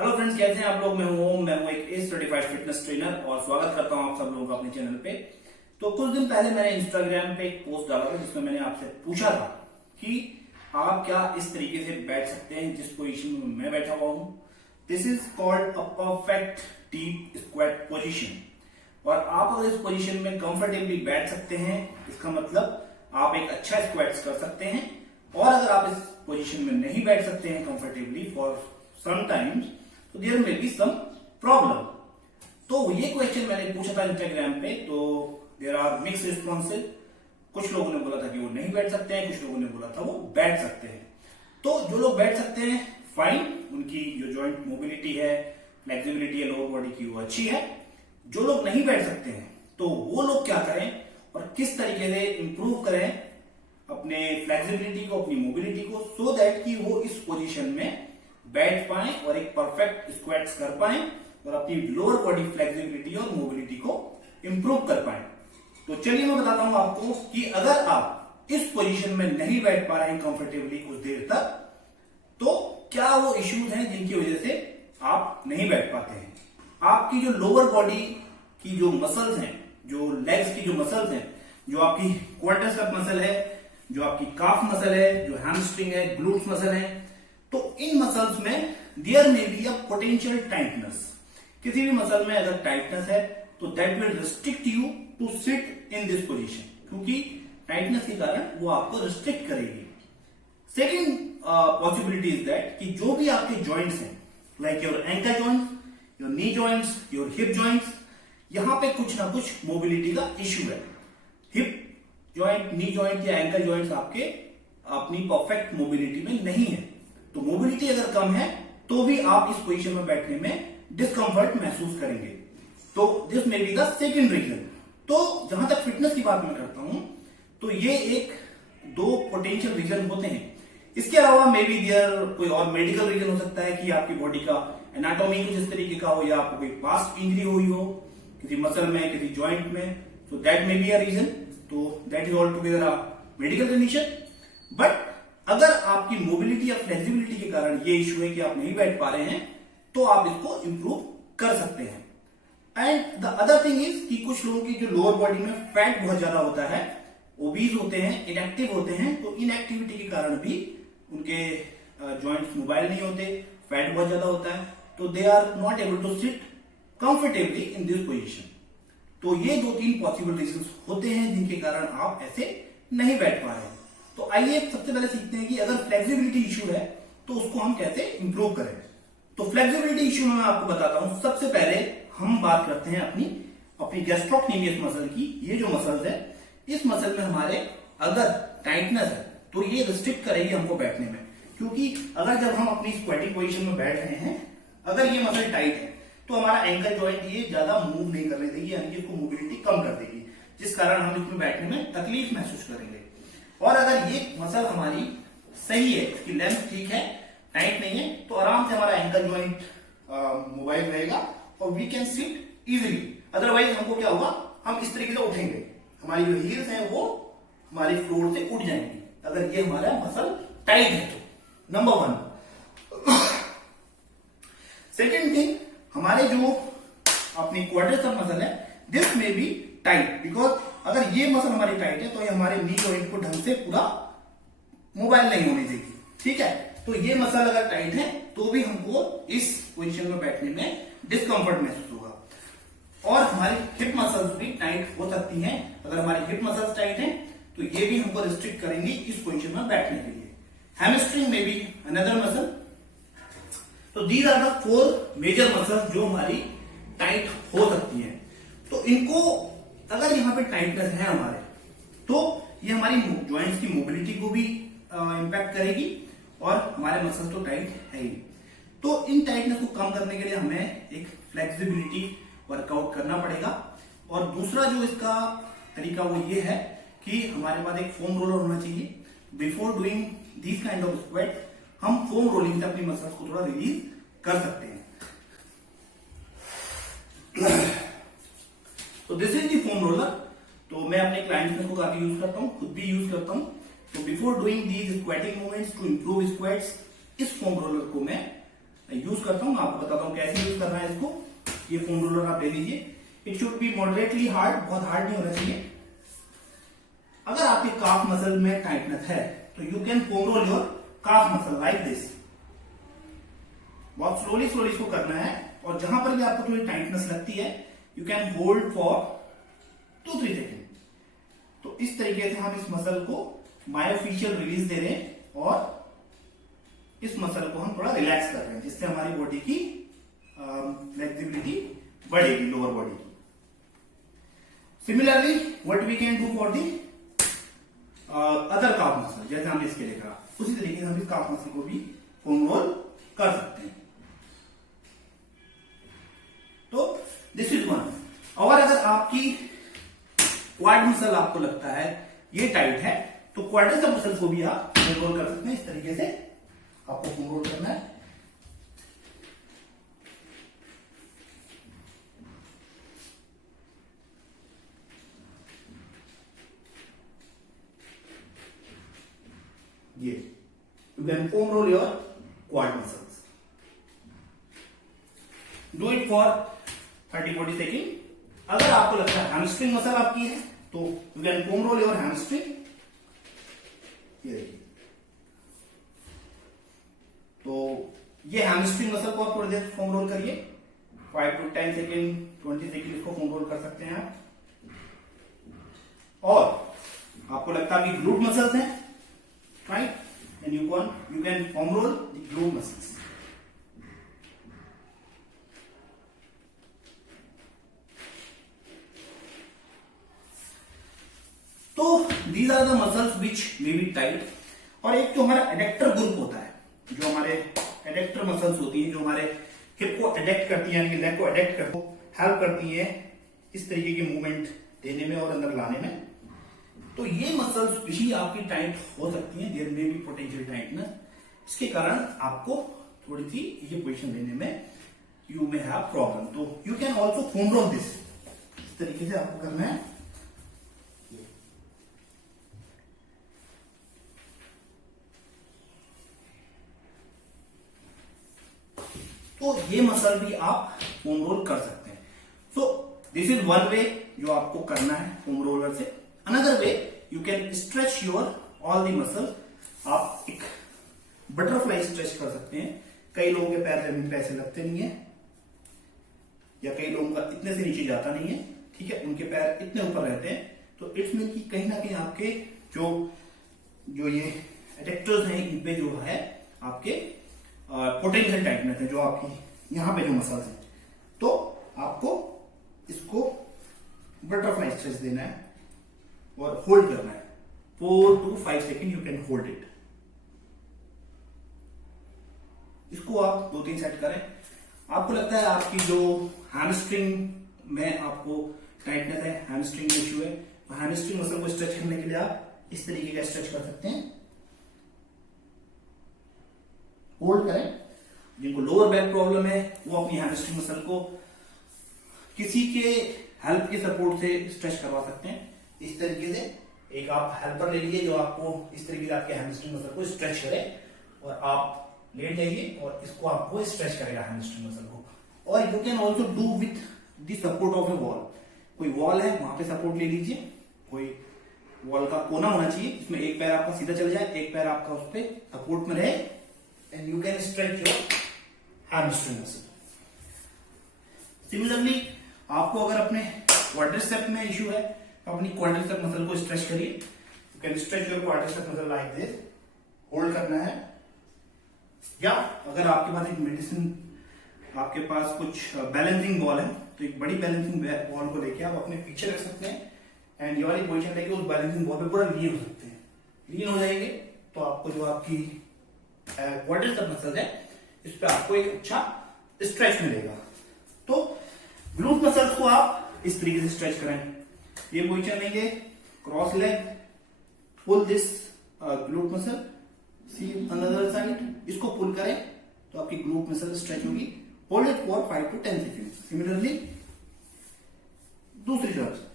Hello friends, कैसे हैं आप लोग। मैं हूं एक एज सर्टिफाइड फिटनेस ट्रेनर और स्वागत करता हूं आप सब लोगों का अपने चैनल पे। तो कुछ दिन पहले मैंने इंस्टाग्राम पे एक पोस्ट डाला था जिसमें मैंने आपसे पूछा था कि आप क्या इस तरीके से बैठ सकते हैं जिस पोजीशन में मैं बैठा हुआ हूं। This is called a perfect deep squat position. और आप अगर इस पोजीशन में कंफर्टेबली बैठ सकते हैं, इसका मतलब आप एक अच्छा स्क्वाट्स कर सकते हैं। और अगर आप इस पोजीशन में नहीं बैठ सकते हैं कंफर्टेबली फॉर समटाइम्स, तो there may be some problem. तो ये क्वेश्चन मैंने पूछा था इंस्टाग्राम पे, तो देयर आर मिक्स रिस्पॉन्सेज। कुछ लोगों ने बोला था कि वो नहीं बैठ सकते हैं, कुछ लोगों ने बोला था वो बैठ सकते हैं। तो जो लोग बैठ सकते हैं फाइन, उनकी जो जॉइंट मोबिलिटी है, फ्लेक्सिबिलिटी है लोअर बॉडी की, वो अच्छी है। जो लोग नहीं बैठ सकते हैं तो वो लोग क्या करें और किस तरीके से इंप्रूव करें अपने फ्लेक्सिबिलिटी को, अपनी मोबिलिटी को, सो दैट कि वो इस पोजीशन में बैठ पाए और एक परफेक्ट स्क्वाट्स कर पाए और अपनी लोअर बॉडी फ्लेक्सिबिलिटी और मोबिलिटी को इंप्रूव कर पाए। तो चलिए मैं बताता हूं आपको कि अगर आप इस पोजीशन में नहीं बैठ पा रहे हैं कंफर्टेबली कुछ देर तक, तो क्या वो इश्यूज हैं जिनकी वजह से आप नहीं बैठ पाते हैं। आपकी जो लोअर बॉडी की जो मसल्स हैं, जो लेग्स की जो मसल्स हैं, जो आपकी क्वाड्रिसेप मसल है, जो आपकी काफ मसल है, जो हैमस्ट्रिंग है, ग्लूट्स मसल है, तो इन मसल्स में there may be a potential tightness. किसी भी मसल में अगर टाइटनेस है तो that will restrict you to sit in this position, क्योंकि टाइटनेस के कारण वो आपको रिस्ट्रिक्ट करेगी। सेकेंड पॉसिबिलिटी इज दैट कि जो भी आपके जॉइंट्स हैं, like your ankle joints, your knee joints, your hip joints, यहां पे कुछ ना कुछ मोबिलिटी का इश्यू है। हिप जॉइंट, नी जॉइंट या एंकल जॉइंट्स आपके अपनी परफेक्ट मोबिलिटी में नहीं है। तो मोबिलिटी अगर कम है तो भी आप इस पोजीशन में बैठने में डिस्कंफर्ट महसूस करेंगे। तो this may be the second reason. तो जहां तक फिटनेस की बात मैं करता हूं, तो ये एक दो पोटेंशियल रीजन होते हैं। इसके अलावा मे बी देयर कोई और मेडिकल रीजन हो सकता है कि आपकी बॉडी का एनाटॉमी कुछ इस तरीके का हो, या आपको कोई पास्ट इंजरी हुई हो किसी मसल में, किसी जॉइंट में, तो that may be a reason. तो that is altogether a medical condition. But अगर आपकी मोबिलिटी या फ्लेक्सिबिलिटी के कारण ये इश्यू है कि आप नहीं बैठ पा रहे हैं, तो आप इसको इंप्रूव कर सकते हैं। And the other thing is कि कुछ लोगों की जो लोअर बॉडी में फैट बहुत ज्यादा होता है, ओबीज होते हैं, इनएक्टिव होते हैं, तो इनएक्टिविटी के कारण भी उनके जॉइंट्स मोबाइल नहीं होते, फैट बहुत ज्यादा होता है, तो they are not able to sit comfortably in this position. तो ये दो तीन पॉसिबल रीजन होते हैं जिनके कारण आप ऐसे नहीं बैठ पा रहे हैं। तो आइए सबसे पहले सीखते हैं कि अगर फ्लेक्सिबिलिटी इश्यू है तो उसको हम कैसे इंप्रूव करें। तो फ्लेक्सिबिलिटी इश्यू में मैं आपको बताता हूं। सबसे पहले हम बात करते हैं अपनी गैस्ट्रोक्नीमियस मसल की। ये जो मसल्स है, इस मसल में हमारे अगर टाइटनेस है तो ये रिस्ट्रिक्ट करेगी हमको बैठने में, क्योंकि अगर जब हम अपनी स्क्वाटिंग पोजीशन में बैठ रहे हैं, अगर ये मसल टाइट है तो हमारा एंकल जॉइंट ये ज्यादा मूव नहीं करने देगी, यानी कि इसको मोबिलिटी कम कर देगी, जिस कारण हम इसमें बैठने में तकलीफ महसूस करेंगे। और अगर ये मसल हमारी सही है, इसकी लेंथ ठीक है, टाइट नहीं है, तो आराम से हमारा एंकल जॉइंट मोबाइल रहेगा और we can sit easily. Otherwise हमको क्या होगा, हम इस तरीके से उठेंगे, हमारी जो हील्स हैं वो हमारी फ्लोर से उठ जाएंगी अगर ये हमारा मसल टाइट है तो। Number one. सेकेंड थिंग, हमारे जो अपनी क्वाड्रिसेप मसल है, this may B tight, because अगर ये मसल हमारी टाइट है तो ये हमारे नी जॉइंट को ढंग से पूरा मोबाइल नहीं होने देगी। ठीक है, तो ये मसल अगर टाइट है तो भी हमको इस पोजीशन में बैठने में डिस्कंफर्ट महसूस होगा। और हमारी हिप मसल्स भी टाइट हो सकती हैं। अगर हमारी हिप मसल्स टाइट हैं तो ये भी हमको रिस्ट्रिक्ट करेंगी इस पोजीशन में बैठने के लिए। हैमस्ट्रिंग में भी अनदर मसल। तो these are the 4 major muscles जो हमारी टाइट हो सकती हैं। तो इनको अगर यहां पे टाइटनेस है हमारे, तो ये हमारी जॉइंट्स की मोबिलिटी को भी इंपैक्ट करेगी और हमारे मसल्स तो टाइट है ही। तो इन टाइटनेस को कम करने के लिए हमें एक फ्लेक्सिबिलिटी वर्कआउट करना पड़ेगा। और दूसरा जो इसका तरीका वो ये है कि हमारे पास एक फोम रोलर होना चाहिए। Before doing this kind of squat हम फोम रोलिंग से अपनी मसल्स को थोड़ा रिलीज कर सकते हैं। तो this is the foam roller. तो मैं अपने क्लाइंट्स में इसको काफी यूज करता हूं, खुद भी यूज करता हूं। तो before doing these squatting movements to improve squats, इस फोम रोलर को मैं यूज करता हूँ, मैं आपको बताता हूँ कैसे यूज करना है इसको। ये फोम रोलर आप ले लीजिए। It should be moderately hard, बहुत हार्ड नहीं होना चाहिए। अगर आपके काफ मसल में टाइटनेस है तो you can foam roll your calf muscle like this. बहुत स्लोली स्लोली इसको करना है, और जहां पर भी आपको थोड़ी टाइटनेस लगती है you can hold for 2-3 second. तो इस तरीके से हम इस मसल को मायोफेशियल रिलीज दे रहे हैं और इस मसल को हम थोड़ा रिलैक्स कर रहे हैं, जिससे हमारी बॉडी की फ्लेक्सिबिलिटी बढ़ेगी, लोअर बॉडी की। Similarly what we can do for the other calf muscle, जैसे हमने इसके देखा, उसी तरीके से हम इस काफ मसल को भी फोम रोल कर सकते हैं। तो दिस इज वन। और अगर आपकी क्वाड मसल आपको लगता है ये टाइट है, तो क्वाड्रिसेप्स मसल को भी आप फोम रोल कर सकते हैं। इस तरीके से आपको फोम रोल करना है। ये you can foam roll your quad muscles. Do it for 30-40 second. अगर आपको लगता है हैमस्ट्रिंग मसल आपकी है तो you can foam roll your hamstring। ये देखिए, तो ये हैमस्ट्रिंग मसल को आप थोड़ी देर फोम रोल करिए, 5 to 10 सेकेंड, 20 सेकेंड इसको फोम रोल कर सकते हैं आप। और आपको लगता है कि ग्लूट मसल्स हैं, right, and you can foam roll the glute muscles। तो these are the muscles which may be tight। और एक जो हमारा एडेक्टर ग्रुप होता है, जो हमारे एडेक्टर मसल्स होती हैं, जो हमारे हिप को एडेक्ट करती है, यानी लेग को एडेक्ट करती है, हेल्प करती है इस तरीके की मूवमेंट देने में और अंदर लाने में। तो ये मसल्स भी आपकी टाइट हो सकती हैं, देयर में भी पोटेंशियल टाइटनेस। इसके कारण आपको थोड़ी सी ये पोजीशन लेने में यू मे हैव प्रॉब्लम। तो you can also foam roll this. इस तरीके से आपको करना है। तो ये मसल भी आप फोम रोल कर सकते हैं। So this is one way जो आपको करना है फोम रोलर से। Another way you can stretch your all the muscles. आप एक बटरफ्लाई स्ट्रेच कर सकते हैं। कई लोगों के पैर जमीन पे ऐसे लगते नहीं है, या कई लोगों का इतने से नीचे जाता नहीं है, ठीक है, उनके पैर इतने ऊपर रहते हैं। तो इट्स मीन कि कहीं ना कहीं आपके जो ये एडेक्टर्स हैं, इन पे जो है आपके पोटेंशियल टाइटनेस है, जो आपकी यहाँ पे जो मसल्स हैं, तो आपको इसको बटरफ्लाई स्ट्रेच देना है और होल्ड करना है। 4 to 5 second you can hold it. इसको आप 2-3 सेट करें। आपको लगता है आपकी जो हैमस्ट्रिंग में आपको टाइटनेस है, हैमस्ट्रिंग में इश्यू है, तो हैमस्ट्रिंग मसल को स्ट्रेच करने के लिए आप इस तरीके का स्ट्रेच कर सकते हैं। होल्ड करें। जिनको लोअर बैक प्रॉब्लम है वो अपनी हैमस्ट्रिंग मसल को किसी के हेल्प के सपोर्ट से स्ट्रेच करवा सकते हैं। इस तरीके से एक आप हेल्पर ले लीजिए जो आपको इस तरीके से आपके हैमस्ट्रिंग मसल को स्ट्रेच करे, और आप लेट जाइए और इसको आपको स्ट्रेच करेगा हैमस्ट्रिंग मसल को। और you can also do with the support of A wall. कोई वॉल है वहां पे सपोर्ट ले लीजिए। कोई वॉल का कोना होना चाहिए, इसमें एक पैर आपका सीधा चल जाए, एक पैर आपका उस पर सपोर्ट में रहे, and you can stretch your hamstring muscle. Similarly आपको अगर अपने क्वाड्रिसेप में इश्यू है तो अपनी क्वाड्रिसेप मसल को स्ट्रेच करिए। You can stretch your quadricep muscle like this. Hold करना है। या अगर आपके पास एक मेडिसिन, आपके पास कुछ बैलेंसिंग बॉल है, तो एक बड़ी बैलेंसिंग बॉल को लेके आप अपने पीछे रख सकते हैं, एंड ये वाली पोजीशन लेके उस बैलेंसिंग बॉल पे पूरा लीन हो सकते हैं। लीन हो जाएंगे तो आपको जो आपकी क्वाड्रिसेप मसल है इस पे आपको एक अच्छा स्ट्रेच मिलेगा। तो ग्लूट मसल्स को आप इस तरीके से स्ट्रेच करें। ये पोजीशन लेंगे, cross leg, pull this glute muscle, see another side, इसको पुल करें तो आपकी ग्लूट मसल स्ट्रेच होगी। Hold it for 5 to 10 second. Similarly दूसरी तरफ।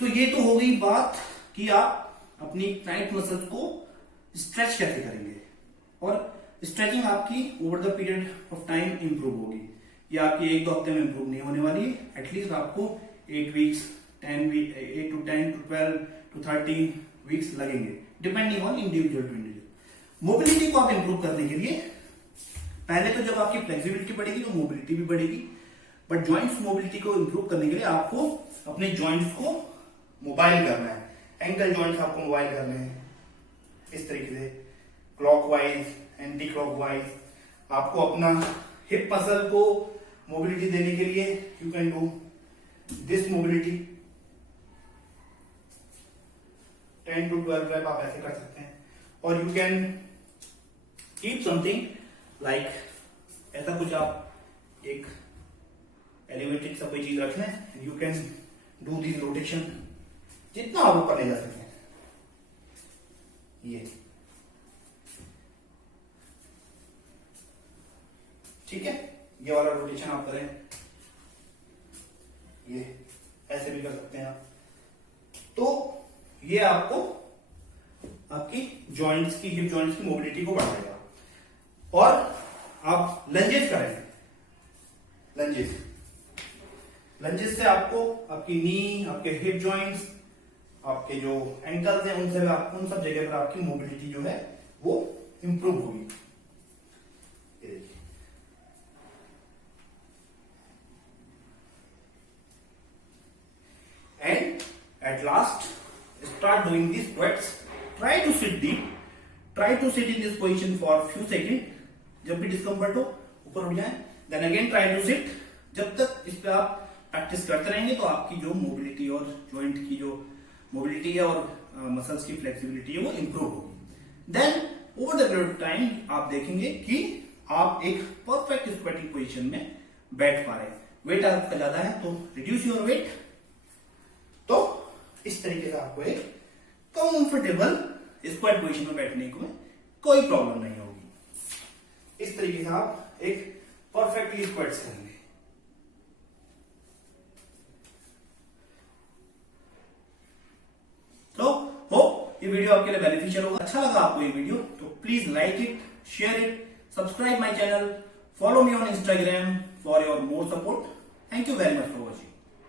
तो ये तो हो गई बात कि आप अपनी टाइट मसल्स को स्ट्रेच कैसे करेंगे। स्ट्रेचिंग आपकी over the period of time improve होगी। ये आपकी 1-2 हफ्ते में इंप्रूव नहीं होने वाली है। एटलीस्ट आपको 8 weeks 8 to 10 to 12 to 13 weeks लगेंगे, depending on individual to individual. Mobility को आप इंप्रूव करने के लिए पहले तो जब आपकी फ्लेक्सिबिलिटी बढ़ेगी तो मोबिलिटी भी बढ़ेगी, बट जॉइंट्स मोबिलिटी को इंप्रूव करने के लिए आपको अपने जॉइंट्स को मोबाइल करना है। एंकल जॉइंट्स आपको मोबाइल करने हैं इस तरीके से, क्लॉकवाइज, एंटी क्लॉकवाइज। आपको अपना हिप मसल को मोबिलिटी देने के लिए you can do this mobility 10 to 12 rape आप ऐसे कर सकते हैं। और you can keep something like ऐसा कुछ आप एक एलिवेटेड सा कोई चीज रख लें, you can do this rotation जितना आप ऊपर ले जा सकते हैं। ये ठीक है, ये वाला रोटेशन आप करें, ये ऐसे भी कर सकते हैं आप। तो ये आपको आपकी जॉइंट्स की, हिप जॉइंट्स की मोबिलिटी को बढ़ाएगा। और आप लंजेस करें, लंजेस से आपको आपकी नी, आपके हिप जॉइंट्स, आपके जो एंकल्स हैं उनसे उन सब जगह पर आपकी मोबिलिटी जो है वो इंप्रूव होगी। ये देखिए, and at last start doing these squats. Try to sit deep. Try to sit in this position for few seconds. जब भी डिस्कम्फर्ट हो ऊपर उठ जाए, then again try to sit. जब तक इस पे आप प्रैक्टिस करते रहेंगे तो आपकी जो मोबिलिटी और जॉइंट की जो मोबिलिटी है और मसल्स की फ्लेक्सिबिलिटी है वो इंप्रूव होगी। Then over the period of time आप देखेंगे कि आप एक परफेक्ट स्क्वाटिंग पोजीशन में बैठ पा रहे हैं। वेट आपका ज्यादा है तो रिड्यूस योर वेट। तो इस तरीके से आपको एक कंफर्टेबल स्क्वाट पोजीशन में बैठने को कोई प्रॉब्लम नहीं होगी। इस तरीके से आप एक परफेक्टली स्क्वाट्स करेंगे। तो होप ये वीडियो आपके लिए बेनिफिशियल होगा। अच्छा लगा आपको ये वीडियो तो please like it, share it, subscribe my channel, follow me on Instagram for your more support. Thank you very much for watching.